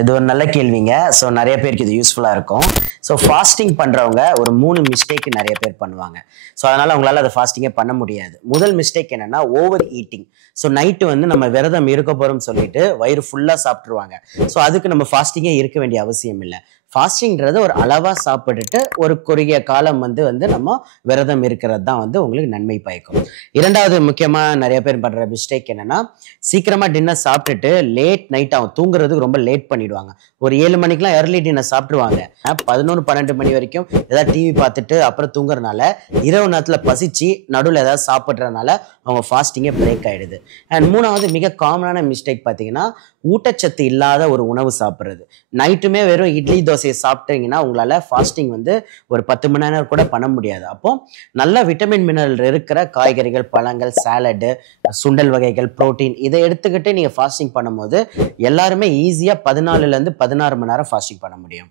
இது ஒரு நல்ல கேள்விங்க. ஸோ நெறைய பேருக்கு இது யூஸ்ஃபுல்லா இருக்கும். ஸோ ஃபாஸ்டிங் பண்றவங்க ஒரு 3 மிஸ்டேக் நெறைய பேர் பண்ணுவாங்க. ஸோ அதனால உங்களால அத ஃபாஸ்டிங்கே பண்ண முடியாது. முதல் மிஸ்டேக் என்னன்னா, ஓவர் ஈட்டிங். ஸோ நைட்டு வந்து நம்ம விரதம் இருக்க போறோம்னு சொல்லிட்டு வயிறு ஃபுல்லா சாப்பிட்டுருவாங்க. ஸோ அதுக்கு நம்ம ஃபாஸ்டிங்கே இருக்க வேண்டிய அவசியம் இல்ல. ஃபாஸ்டிங்ன்றது ஒரு அளவா சாப்பிட்டுட்டு ஒரு குறுகிய காலம் வந்து நம்ம விரதம் இருக்கிறது தான் வந்து உங்களுக்கு நன்மை பயக்கும். 2வது முக்கியமா நெறைய பேர் பண்ற மிஸ்டேக் என்னன்னா, சீக்கிரமா டின்னர் சாப்பிட்டுட்டு லேட் நைட் ஆகும். தூங்குறதுக்கு ரொம்ப லேட் பண்ணிடுவாங்க. ஒரு 7 மணிக்கெல்லாம் ஏர்லி டின்னர் சாப்பிட்டுருவாங்க. 11, 12 மணி வரைக்கும் ஏதாவது டிவி பார்த்துட்டு அப்புறம் தூங்குறதுனால, இரவு நேரத்துல பசிச்சு நடுவுல ஏதாவது சாப்பிடுறதுனால அவங்க ஃபாஸ்டிங்கே பிரேக் ஆயிடுது. அண்ட் 3வது மிக காமனான மிஸ்டேக் பார்த்தீங்கன்னா, ஊட்டச்சத்து இல்லாத ஒரு உணவு சாப்பிடுறது. நைட்டுமே வெறும் இட்லி, தோசைய சாப்பிட்டீங்கன்னா, உங்களால ஃபாஸ்டிங் வந்து ஒரு 10 மணி நேரம் கூட பண்ண முடியாது. அப்போ நல்ல விட்டமின், மினரல் இருக்கிற காய்கறிகள், பழங்கள், சாலடு, சுண்டல் வகைகள், புரோட்டீன் இத எடுத்துக்கிட்டு நீங்க ஃபாஸ்டிங் பண்ணும்போது, எல்லாருமே ஈஸியா 14ல இருந்து 16 மணி நேரம் ஃபாஸ்டிங் பண்ண முடியும்.